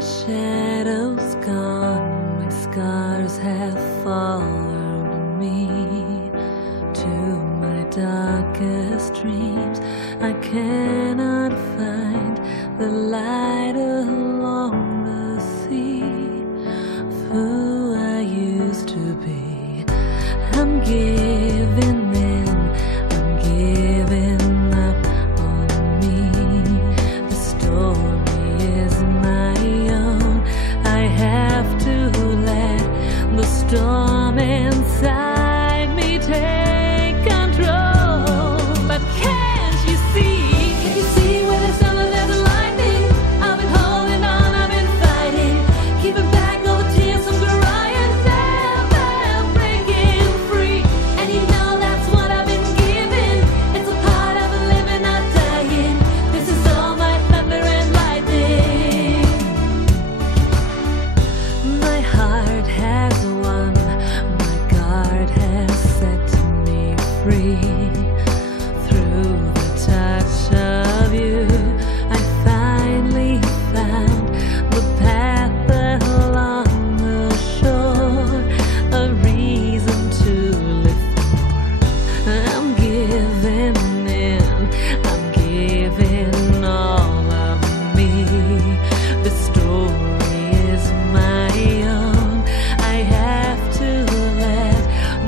shadow's gone, my scars have followed me to my darkest dreams. I cannot find the light along the sea of who I used to be. I'm giving in, I'm giving up on me. The story is my own. I have to let the storm inside me take control. But can't you see? Can you see where there's sun and there's lightning? I've been holding on, I've been fighting, keeping back all the tears I'm crying, never breaking free. And you know that's what I've been giving. It's a part of a living, not dying. This is all my thunder and lightning. My heart has won, my guard has set me free. Through the touch of you, I finally found the path along the shore, a reason to live for. I'm giving in, I'm giving all of me. The story is my own. I have to let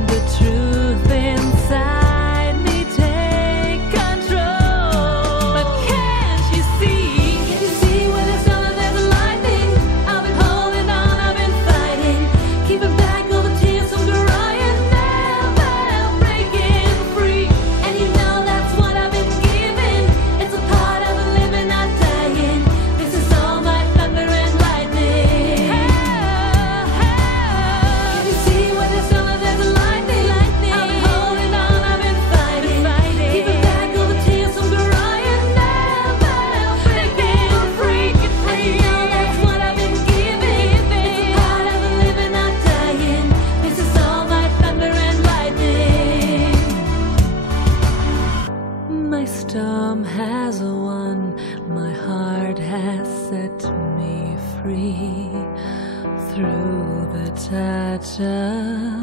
the truth inside me take control. But can't you see? Can you see where there's sun and there's lightning? I've been holding on, I've been fighting, keeping back all the tears I'm crying, never breaking free. And you know that's what I've been giving. It's a part of a living, not dying. This is all my thunder and lightning. Can you see where there's sun and there's lightning? I've been holding on, I've been fighting, keeping back all the tears I'm crying, never breaking free. And you know that's what I've been giving. It's a part of a living, not dying. This is all my thunder and lightning. My storm has won, my heart has set me free. Through the touch of